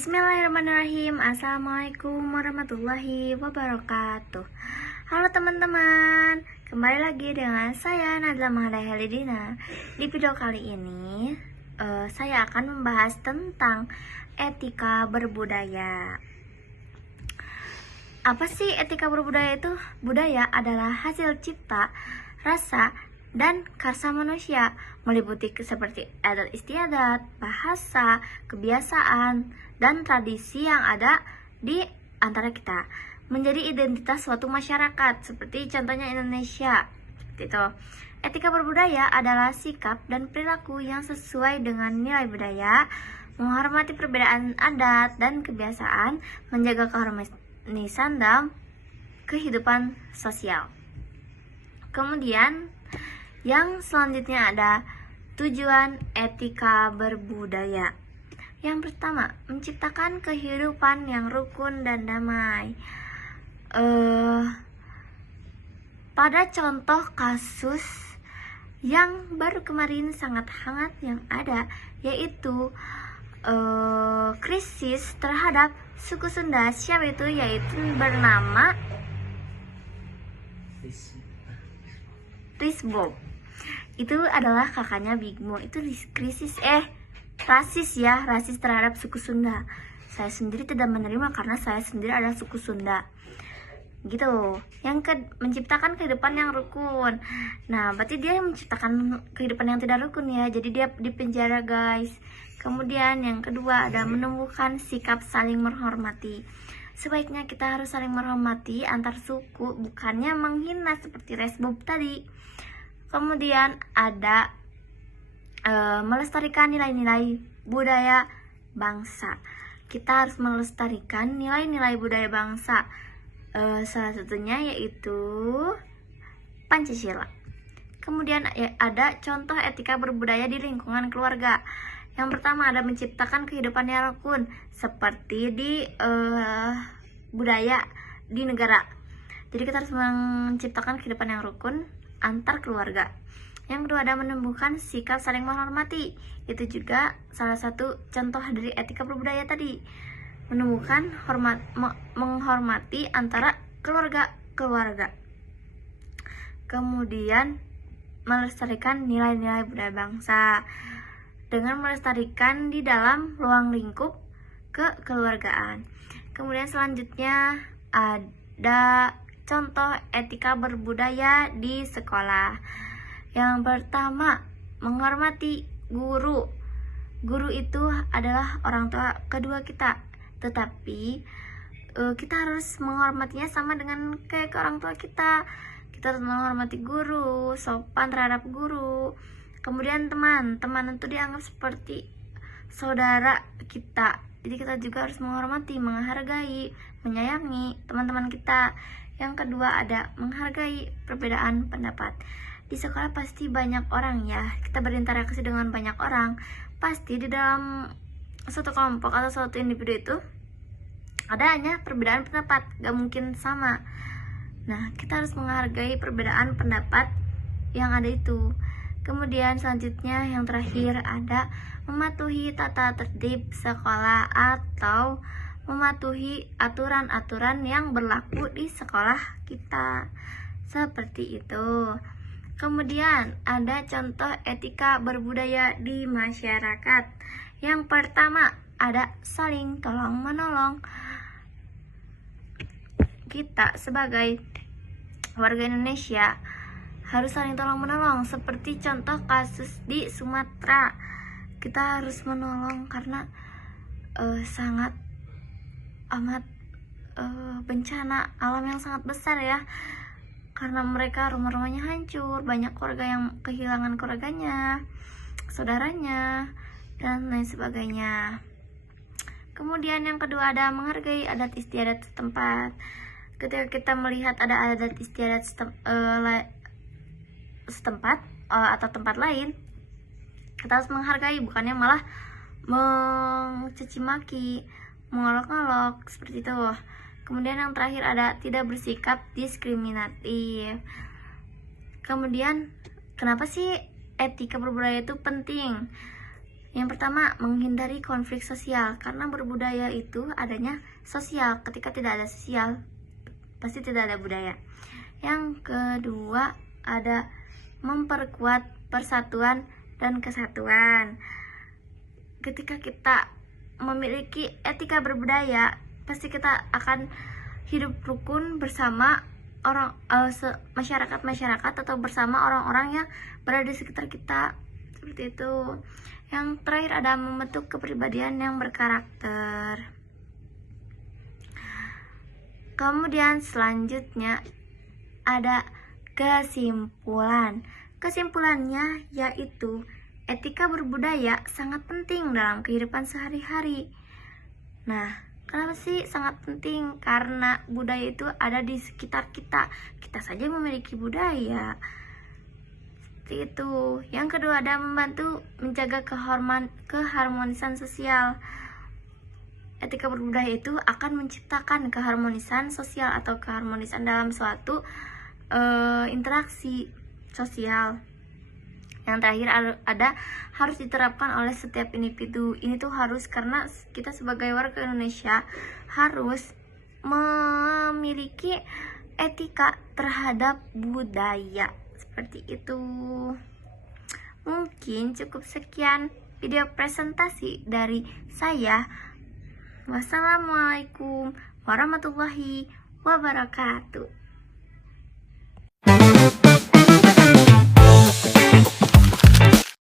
Bismillahirrahmanirrahim. Assalamualaikum warahmatullahi wabarakatuh. Halo teman-teman, kembali lagi dengan saya Nadla Mahada Helidina. Di video kali ini saya akan membahas tentang etika berbudaya. Apa sih etika berbudaya itu? Budaya adalah hasil cipta, rasa, dan karsa manusia, meliputi seperti adat istiadat, bahasa, kebiasaan, dan tradisi yang ada di antara kita, menjadi identitas suatu masyarakat, seperti contohnya Indonesia. Seperti itu. Etika berbudaya adalah sikap dan perilaku yang sesuai dengan nilai budaya, menghormati perbedaan adat dan kebiasaan, menjaga keharmonisan dalam kehidupan sosial. Kemudian yang selanjutnya ada tujuan etika berbudaya. Yang pertama, menciptakan kehidupan yang rukun dan damai. Pada contoh kasus yang baru kemarin sangat hangat yang ada, yaitu krisis terhadap suku Sunda. Siapa itu? Yaitu bernama Risbob. Itu adalah kakaknya Big Mo. Itu rasis terhadap suku Sunda. Saya sendiri tidak menerima karena saya sendiri adalah suku Sunda. Gitu. Menciptakan kehidupan yang rukun. Nah, berarti dia menciptakan kehidupan yang tidak rukun ya. Jadi dia di penjara, guys. Kemudian yang kedua ada menumbuhkan sikap saling menghormati. Sebaiknya kita harus saling menghormati antar suku, bukannya menghina seperti Risbob tadi. Kemudian ada melestarikan nilai-nilai budaya bangsa. Kita harus melestarikan nilai-nilai budaya bangsa. Salah satunya yaitu Pancasila. Kemudian ada contoh etika berbudaya di lingkungan keluarga. Yang pertama ada menciptakan kehidupan yang rukun, seperti di budaya di negara. Jadi kita harus menciptakan kehidupan yang rukun antar keluarga. Yang kedua ada menumbuhkan sikap saling menghormati. Itu juga salah satu contoh dari etika berbudaya tadi. Menumbuhkan menghormati antara keluarga. Kemudian melestarikan nilai-nilai budaya bangsa dengan melestarikan di dalam ruang lingkup kekeluargaan. Kemudian selanjutnya ada contoh etika berbudaya di sekolah. Yang pertama, menghormati guru. Guru itu adalah orang tua kedua kita, tetapi kita harus menghormatinya sama dengan kayak ke orang tua kita. Kita harus menghormati guru, sopan terhadap guru. Kemudian teman itu dianggap seperti saudara kita. Jadi kita juga harus menghormati, menghargai, menyayangi teman-teman kita. Yang kedua ada menghargai perbedaan pendapat. Di sekolah pasti banyak orang ya, kita berinteraksi dengan banyak orang. Pasti di dalam suatu kelompok atau suatu individu itu adanya perbedaan pendapat, gak mungkin sama. Nah, kita harus menghargai perbedaan pendapat yang ada itu. Kemudian selanjutnya yang terakhir ada mematuhi tata tertib sekolah atau mematuhi aturan-aturan yang berlaku di sekolah kita. Seperti itu. Kemudian ada contoh etika berbudaya di masyarakat. Yang pertama ada saling tolong-menolong. Kita sebagai warga Indonesia harus saling tolong-menolong. Seperti contoh kasus di Sumatera. Kita harus menolong karena sangat amat bencana alam yang sangat besar ya, karena mereka rumah-rumahnya hancur, banyak keluarga yang kehilangan keluarganya, saudaranya, dan lain sebagainya. Kemudian yang kedua ada menghargai adat istiadat setempat. Ketika kita melihat ada adat istiadat setempat atau tempat lain, kita harus menghargai, bukannya malah mencaci maki, mengolok-olok seperti itu. Kemudian yang terakhir ada tidak bersikap diskriminatif. Kemudian kenapa sih etika berbudaya itu penting? Yang pertama, menghindari konflik sosial, karena berbudaya itu adanya sosial. Ketika tidak ada sosial, pasti tidak ada budaya. Yang kedua, ada memperkuat persatuan dan kesatuan. Ketika kita memiliki etika berbudaya, pasti kita akan hidup rukun bersama masyarakat atau bersama orang-orang yang berada di sekitar kita, seperti itu. Yang terakhir ada membentuk kepribadian yang berkarakter. Kemudian selanjutnya ada kesimpulan. Kesimpulannya yaitu etika berbudaya sangat penting dalam kehidupan sehari-hari. Nah, kenapa sih sangat penting? Karena budaya itu ada di sekitar kita. Kita saja memiliki budaya. Seperti itu. Yang kedua, ada membantu menjaga keharmonisan sosial. Etika berbudaya itu akan menciptakan keharmonisan sosial atau keharmonisan dalam suatu interaksi sosial. Yang terakhir ada harus diterapkan oleh setiap individu. Ini tuh harus, karena kita sebagai warga Indonesia harus memiliki etika terhadap budaya. Seperti itu. Mungkin cukup sekian video presentasi dari saya. Wassalamualaikum warahmatullahi wabarakatuh.